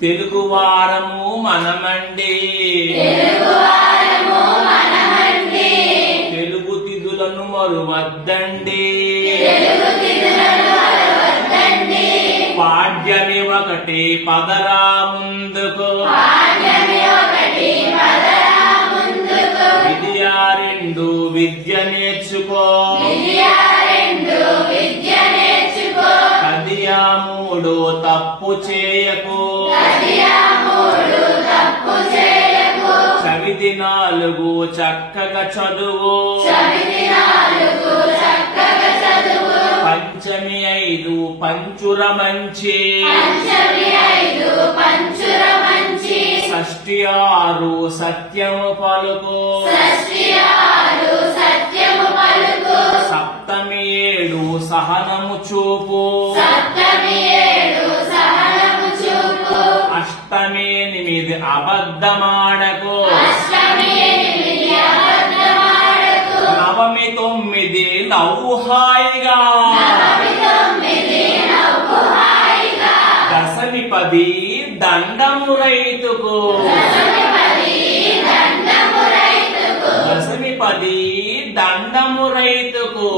తెలుగు వారము మనమండి, తెలుగు తిథులను మరువద్దండి, పాడ్యమి ఒకటి పదరా ముందుకు, విద్యా రెండు విద్య నేర్చుకో, కదియా మూడు తప్పు చేయకు, చవితి నాలుగు చక్కగా చదువు, పంచమి ఐదు పంచుర మంచి, షష్ఠి ఆరు సత్యము పలుకు, సప్తమి ఏడు సహనము చూపు, అష్టమి ఎనిమిది అబద్ధమాడకు, నవమి తొమ్మిది నవ్వు హాయిగా, దశమి పది దండము రైతుకు, దశమి పది దండము రైతుకు,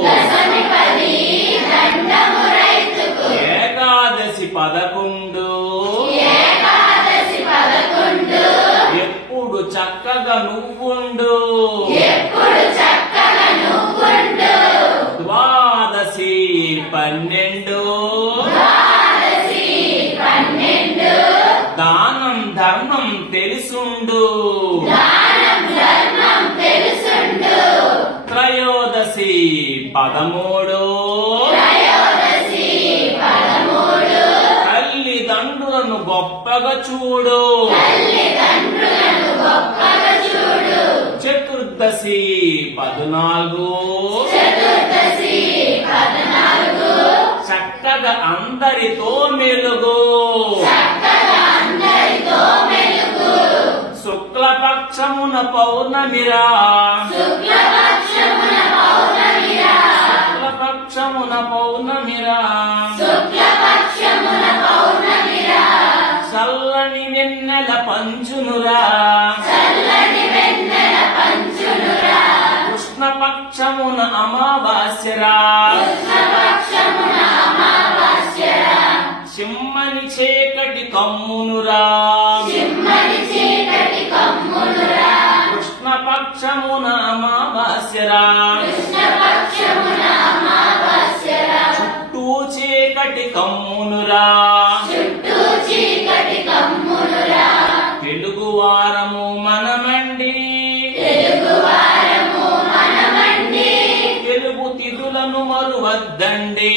ఏకాదశి 11 ఎప్పుడు చక్కగా నువ్వుండు, ద్వాదశి 12 దానం ధర్మం తెలుసుండు, త్రయోదశి 13 తల్లిదండ్రులను గొప్పగా చూడు, చతుర్దశి 14 చక్కగా అందరితో మెలుగు, శుక్లపక్షమున పౌర్ణమిరా, శుక్లపక్షమున పౌర్ణమిరా, చల్లని వెన్నెల పంచునురా, కృష్ణపక్షమున అమావాస్యరా, సిమ్మని చీకటి కమ్మునురా, కృష్ణపక్షమున అమావాస్యరా, చుట్టూ చీకటి కమ్మునురా, తెలుగు వారము మనమండి, తెలుగు తిథులను మరువద్దండి.